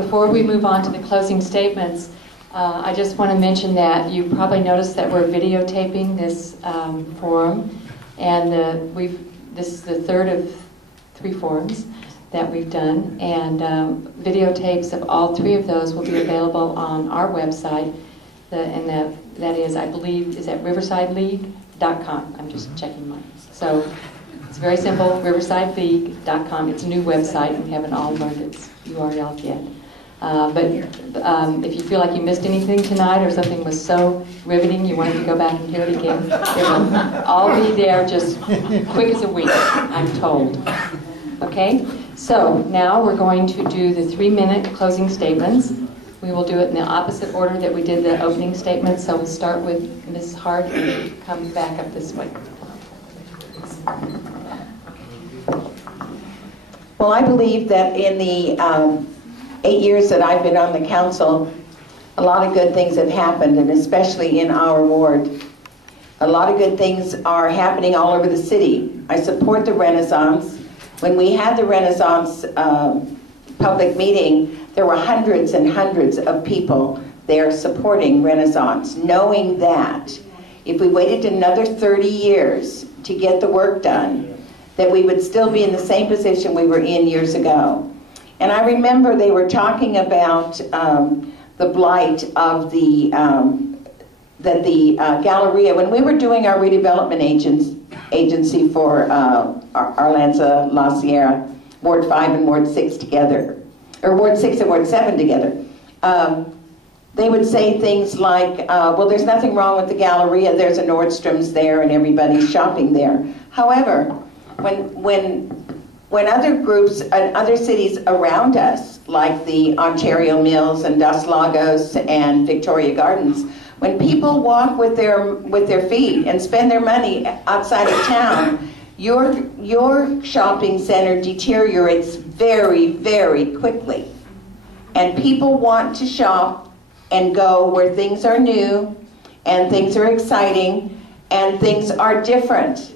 Before we move on to the closing statements, I just want to mention that you probably noticed that we're videotaping this forum, and this is the third of 3 forums that we've done, and videotapes of all 3 of those will be available on our website, that is, I believe, is at riversideleague.com. I'm just checking mine. So it's very simple, riversideleague.com. It's a new website, and we haven't all learned its URL yet. But if you feel like you missed anything tonight or something was so riveting you wanted to go back and hear it again, it'll all be there just quick as a wink, I'm told. Okay? So now we're going to do the 3-minute closing statements. We will do it in the opposite order that we did the opening statements. So we'll start with Ms. Hart and come back up this way. Well, I believe that in the 8 years that I've been on the council, a lot of good things have happened, and especially in our ward. A lot of good things are happening all over the city. I support the Renaissance. When we had the Renaissance public meeting, there were hundreds and hundreds of people there supporting Renaissance, knowing that if we waited another 30 years to get the work done, that we would still be in the same position we were in years ago. And I remember they were talking about the blight of the Galleria. When we were doing our redevelopment agency for Arlanza, La Sierra, Ward 5 and Ward 6 together, or Ward 6 and Ward 7 together, they would say things like, well, there's nothing wrong with the Galleria, there's a Nordstrom's there and everybody's shopping there. However, when other groups and other cities around us, like the Ontario Mills and Dos Lagos and Victoria Gardens, when people walk with their feet and spend their money outside of town, your shopping center deteriorates very, very quickly. And people want to shop and go where things are new and things are exciting and things are different.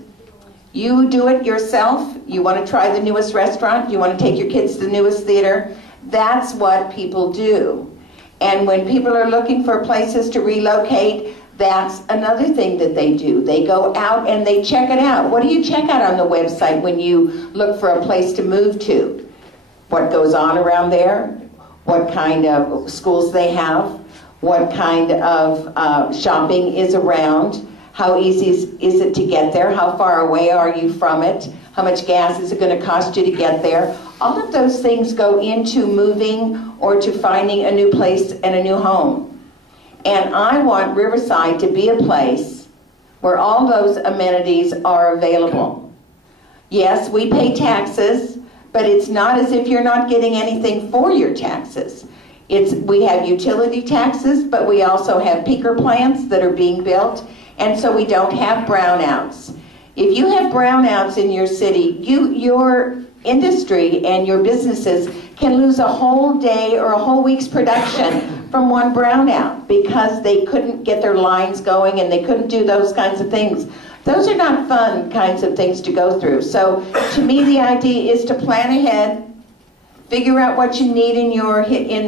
You do it yourself, you want to try the newest restaurant, you want to take your kids to the newest theater, that's what people do. And when people are looking for places to relocate, that's another thing that they do. They go out and they check it out. What do you check out on the website when you look for a place to move to? What goes on around there? What kind of schools they have? What kind of shopping is around? How easy is it to get there? How far away are you from it? How much gas is it going to cost you to get there? All of those things go into moving or to finding a new place and a new home. And I want Riverside to be a place where all those amenities are available. Yes, we pay taxes, but it's not as if you're not getting anything for your taxes. We have utility taxes, but we also have peaker plants that are being built. And so we don't have brownouts. If you have brownouts in your city, your industry and your businesses can lose a whole day or a whole week's production from one brownout because they couldn't get their lines going and they couldn't do those kinds of things. Those are not fun kinds of things to go through. So to me, the idea is to plan ahead, figure out what you need in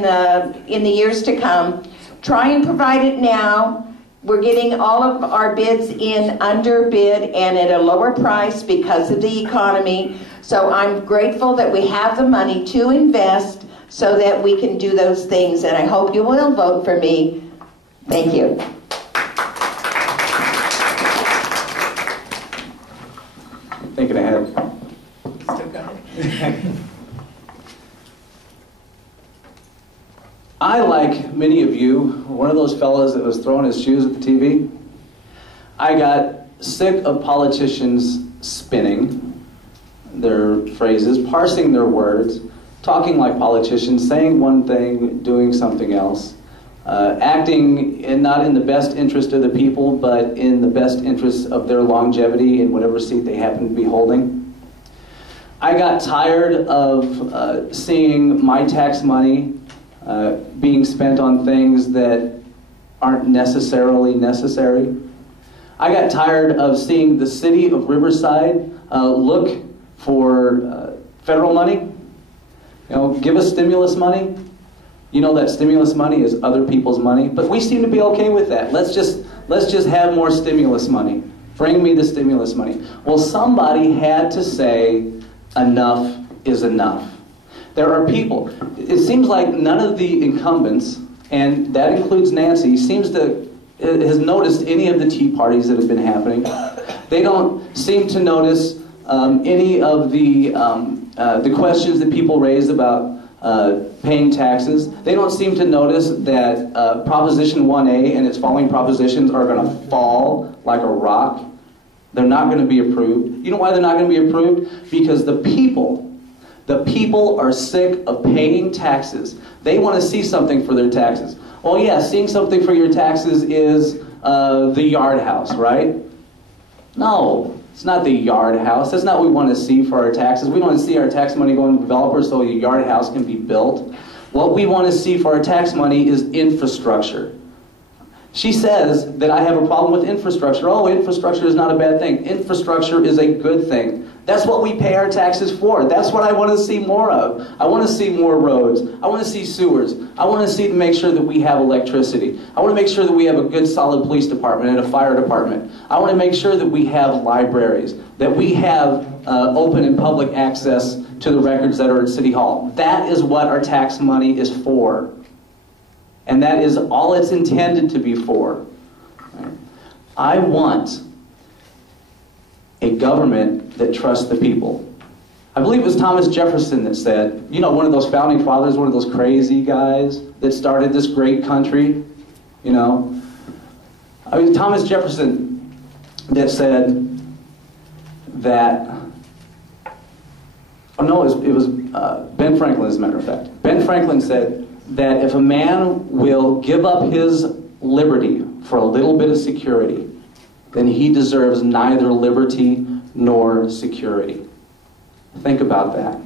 the years to come, try and provide it now. We're getting all of our bids in under bid and at a lower price because of the economy. So I'm grateful that we have the money to invest so that we can do those things. And I hope you will vote for me. Thank you. Thinking ahead. Still going. I, like many of you, one of those fellas that was throwing his shoes at the TV. I got sick of politicians spinning their phrases, parsing their words, talking like politicians, saying one thing, doing something else, acting not in the best interest of the people, but in the best interest of their longevity in whatever seat they happen to be holding. I got tired of seeing my tax money being spent on things that aren't necessarily necessary. I got tired of seeing the city of Riverside look for federal money, give us stimulus money, You know that stimulus money is other people's money, but we seem to be okay with that. Let's just have more stimulus money. Bring me the stimulus money. Well, somebody had to say enough is enough. There are people, it seems like none of the incumbents, and that includes Nancy, has noticed any of the tea parties that have been happening. They don't seem to notice any of the questions that people raised about paying taxes. They don't seem to notice that Proposition 1A and its following propositions are going to fall like a rock. They're not going to be approved. You know why they're not going to be approved? Because the people are sick of paying taxes. They want to see something for their taxes. Oh yeah, seeing something for your taxes is the yard house, right? No, it's not the yard house. That's not what we want to see for our taxes. We don't want to see our tax money going to developers so a yard house can be built. What we want to see for our tax money is infrastructure. She says that I have a problem with infrastructure. Oh, infrastructure is not a bad thing. Infrastructure is a good thing. That's what we pay our taxes for. That's what I want to see more of. I want to see more roads. I want to see sewers. I want to see to make sure that we have electricity. I want to make sure that we have a good, solid police department and a fire department. I want to make sure that we have libraries, that we have open and public access to the records that are at City Hall. That is what our tax money is for. And that is all it's intended to be for. I want a government that trusts the people. I believe it was Thomas Jefferson that said, you know, one of those founding fathers, one of those crazy guys that started this great country, you know. I mean, Thomas Jefferson that said that, oh no, it was Ben Franklin, as a matter of fact. Ben Franklin said that if a man will give up his liberty for a little bit of security, then he deserves neither liberty nor security. Think about that.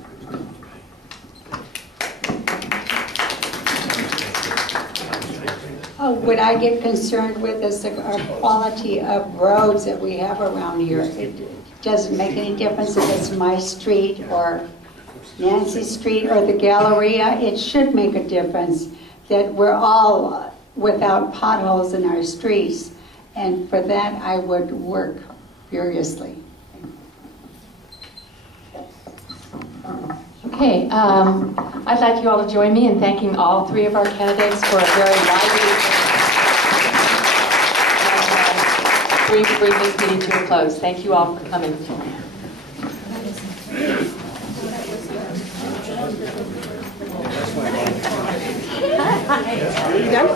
What I get concerned with is the quality of roads that we have around here. It doesn't make any difference if it's my street or Nancy Street or the Galleria. It should make a difference that we're all without potholes in our streets. And for that, I would work furiously. Okay, I'd like you all to join me in thanking all three of our candidates for a very lively and bring this meeting to a close. Thank you all for coming. Are you done?